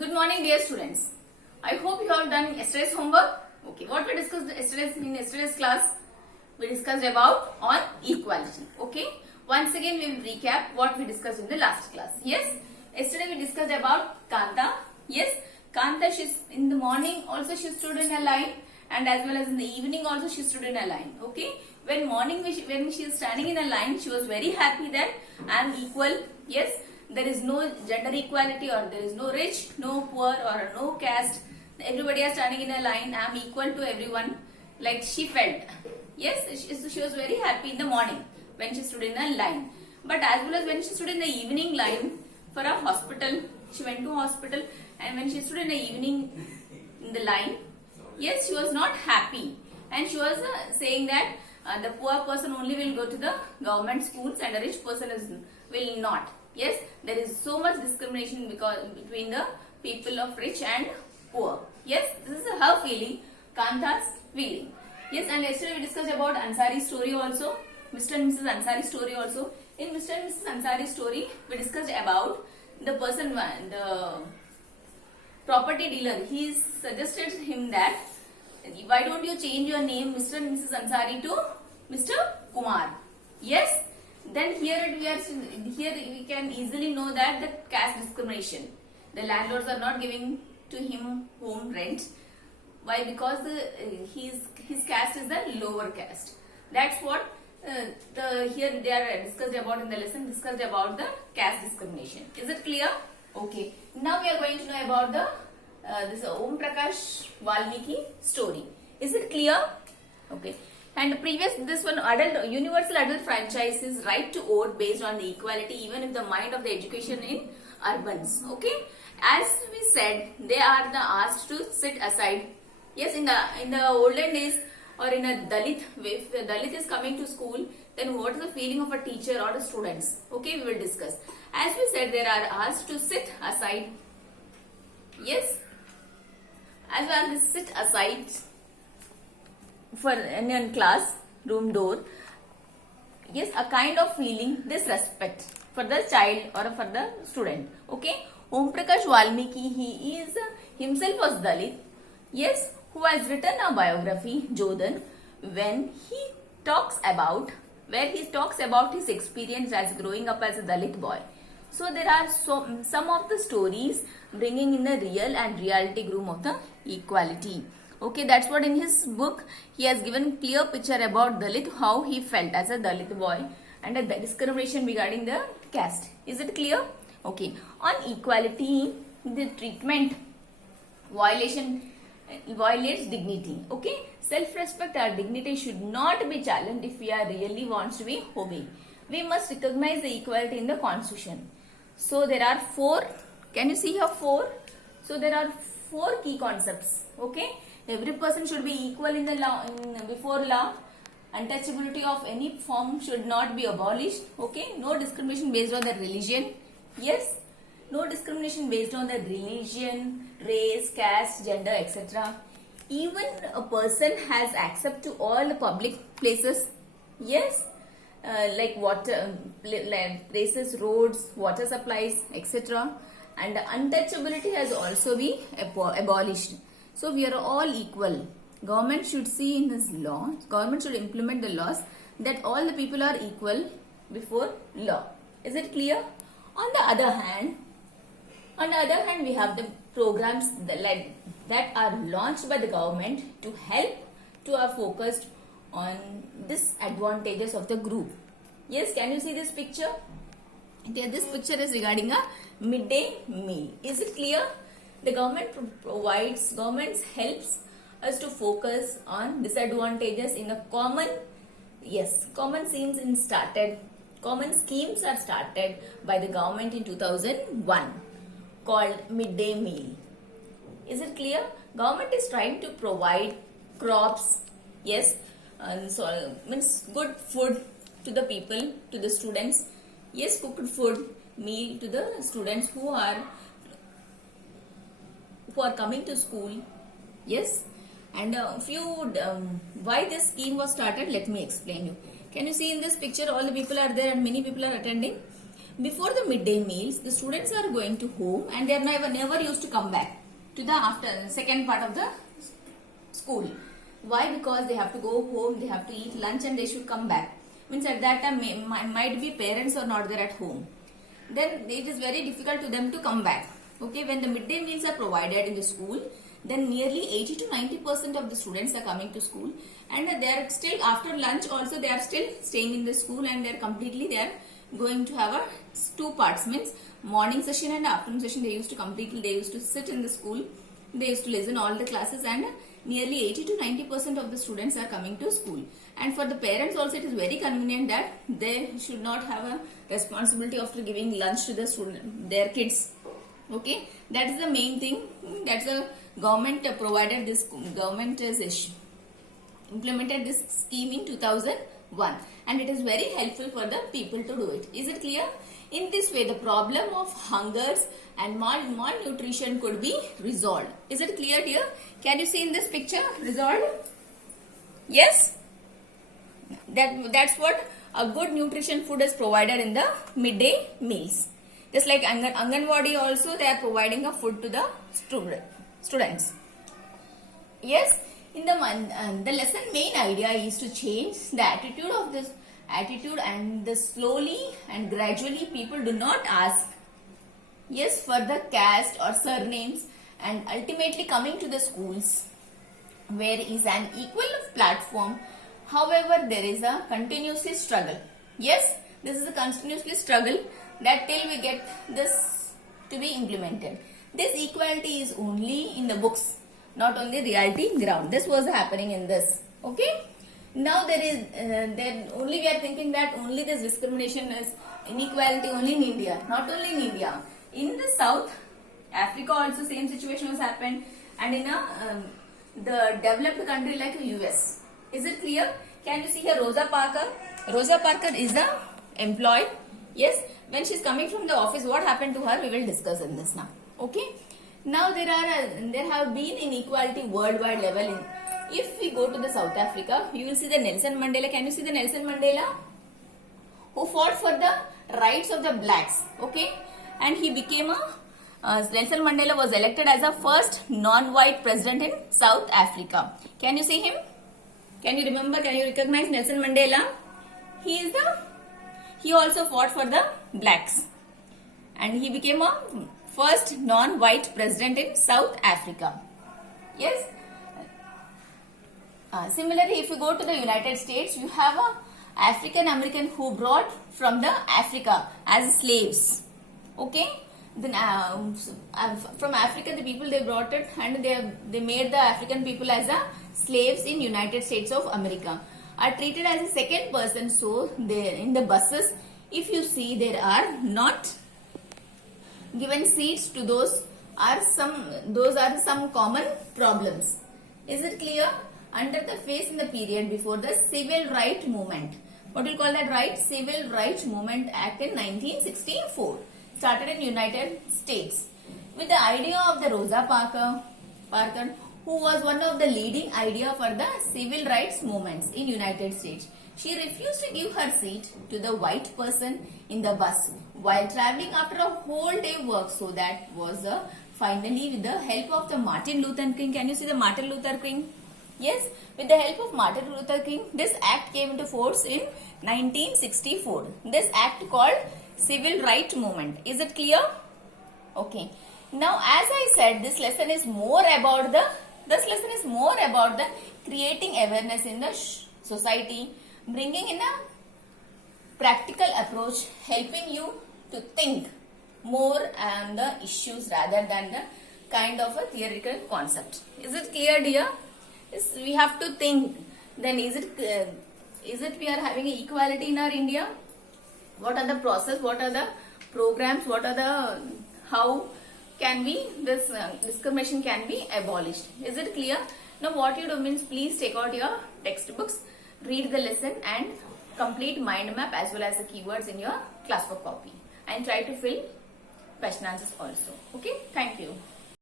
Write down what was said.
Good morning, dear students. I hope you have done yesterday's homework. Okay, what we discussed in yesterday's class? We discussed about on equality. Okay, once again we will recap what we discussed in the last class. Yes, yesterday we discussed about Kanta. Yes, Kanta, she's in the morning also she stood in a line, and as well as in the evening also she stood in a line. Okay, when when she is standing in a line, she was very happy that I am equal. Yes, there is no gender equality, or there is no rich, no poor, or no caste. Everybody are standing in a line. I am equal to everyone. Like she felt. Yes, she was very happy in the morning when she stood in a line. But as well as when she stood in the evening line for a hospital, she went to hospital, and when she stood in the evening in the line, yes, she was not happy, and she was saying that the poor person only will go to the government schools and the rich person will not. Yes, there is so much discrimination between the people of rich and poor. Yes, this is her feeling, Kanta's feeling. Yes, and yesterday we discussed about Ansari story also, Mr. and Mrs. Ansari story also. In Mr. and Mrs. Ansari story, we discussed about the person, the property dealer. He suggested him that why don't you change your name Mr. and Mrs. Ansari to Mr. Kumar. Yes. Then here we can easily know that the caste discrimination. The landlords are not giving to him home rent. Why? Because his caste is the lower caste. That's what here they are discussed about in the lesson. Discussed about the caste discrimination. Is it clear? Okay. Now we are going to know about the this Om Prakash Valmiki story. Is it clear? Okay. And this one universal adult franchise is right to vote based on the equality, even if the mind of the education in urbans. Okay, as we said, they are asked to sit aside. Yes, in the olden days, or in a Dalit, if a Dalit is coming to school, then what is the feeling of a teacher or the students? Okay, we will discuss. As we said, they are asked to sit aside. Yes, as well as sit aside for in class room door. Yes, a kind of feeling disrespect for the child or for the student. Okay, Om Prakash Valmiki, he is himself was Dalit. Yes, who has written a biography, Jodhan, where he talks about his experience as growing up as a Dalit boy. So there are some of the stories bringing in the real and reality groom of the equality. Okay, that's what in his book he has given clear picture about Dalit, how he felt as a Dalit boy, and the discrimination regarding the caste. Is it clear? Okay, on equality, the treatment violates dignity. Okay, self-respect or dignity should not be challenged if we are really wants to be obeyed. We must recognize the equality in the constitution. So there are 4. Can you see here 4? So there are 4 key concepts. Okay. Every person should be equal in the law, before law. Untouchability of any form should not be abolished. Okay, no discrimination based on the religion. Yes, no discrimination based on the religion, race, caste, gender, etc. Even a person has access to all the public places. Yes, like water, places, roads, water supplies, etc. And untouchability has also been abolished. So we are all equal. Government should see in this law, government should implement the laws that all the people are equal before law. Is it clear? On the other hand, we have the programs that are launched by the government to help to are focused on disadvantages of the group. Yes, can you see this picture? This picture is regarding a midday meal. Is it clear? The government helps us to focus on disadvantages in a common schemes are started by the government in 2001 called midday meal. Is it clear? Government is trying to provide crops, yes, means good food to the people, to the students. Yes, cooked food, meal to the students who are coming to school. Yes, and why this scheme was started, let me explain you. Can you see in this picture all the people are there and many people are attending? before the midday meals, the students are going to home and they are never used to come back to the second part of the school. Why? Because they have to go home, they have to eat lunch and they should come back. Means at that time might be parents are not there at home. Then it is very difficult to them to come back. Okay, when the midday meals are provided in the school, then nearly 80 to 90% of the students are coming to school, and they are still after lunch also they are still staying in the school, and they are going to have a two parts, means morning session and afternoon session. They used to sit in the school, they used to listen all the classes, and nearly 80 to 90% of the students are coming to school. And for the parents also it is very convenient that they should not have a responsibility after giving lunch to their kids. Okay, that is the main thing. That's the government provided this. Government is implemented this scheme in 2001, and it is very helpful for the people to do it. Is it clear? In this way, the problem of hungers and malnutrition could be resolved. Is it clear here? Can you see in this picture? Resolved? Yes? That's what a good nutrition food is provided in the midday meals. Just like Anganwadi also, they are providing a food to the students. Yes? In the lesson main idea is to change the attitude and the slowly and gradually people do not ask yes for the caste or surnames, and ultimately coming to the schools where is an equal platform. However, there is a continuously struggle. Yes, this is a continuously struggle that till we get this to be implemented. This equality is only in the books, not on the reality ground. This was happening in this. Okay. Now then only we are thinking that only this discrimination is inequality only in India. Not only in India. In the South Africa also same situation has happened, and in the developed country like US. Is it clear? Can you see here Rosa Parker? Rosa Parker is the employee. Yes. When she is coming from the office, what happened to her? We will discuss in this now. Okay. Now there have been inequality worldwide level. If we go to the South Africa, you will see the Nelson Mandela. Can you see the Nelson Mandela? Who fought for the rights of the blacks. Okay. And he became Nelson Mandela was elected as the first non-white president in South Africa. Can you see him? Can you remember? Can you recognize Nelson Mandela? He also fought for the blacks, and he became a first non-white president in South Africa. Yes. Similarly, if you go to the United States, you have a African American who brought from the Africa as slaves. Okay. Then from Africa, the people they brought it, and they made the African people as a slaves in United States of America. Are treated as a second person. So they in the buses, if you see, there are not given seats to those are some common problems. Is it clear? Under the phase in the period before the Civil Rights Movement. What do you call that, right? Civil Rights Movement Act in 1964 started in United States with the idea of the Rosa Parker, who was one of the leading idea for the civil rights movements in United States. She refused to give her seat to the white person in the bus while traveling after a whole day work. So that was finally with the help of the Martin Luther King. Can you see the Martin Luther King? Yes, with the help of Martin Luther King, this act came into force in 1964. This act called Civil Rights Movement. Is it clear? Okay. Now, as I said, this lesson is more about the creating awareness in the society, bringing in a practical approach, helping you to think more on the issues rather than the kind of a theoretical concept. Is it clear, dear? Yes, we have to think. Then is it we are having equality in our India? What are the process? What are the programs? What are the how can be this discrimination can be abolished? Is it clear? Now what you do means please take out your textbooks, read the lesson and complete mind map as well as the keywords in your classwork copy and try to fill question answers also. Okay, thank you.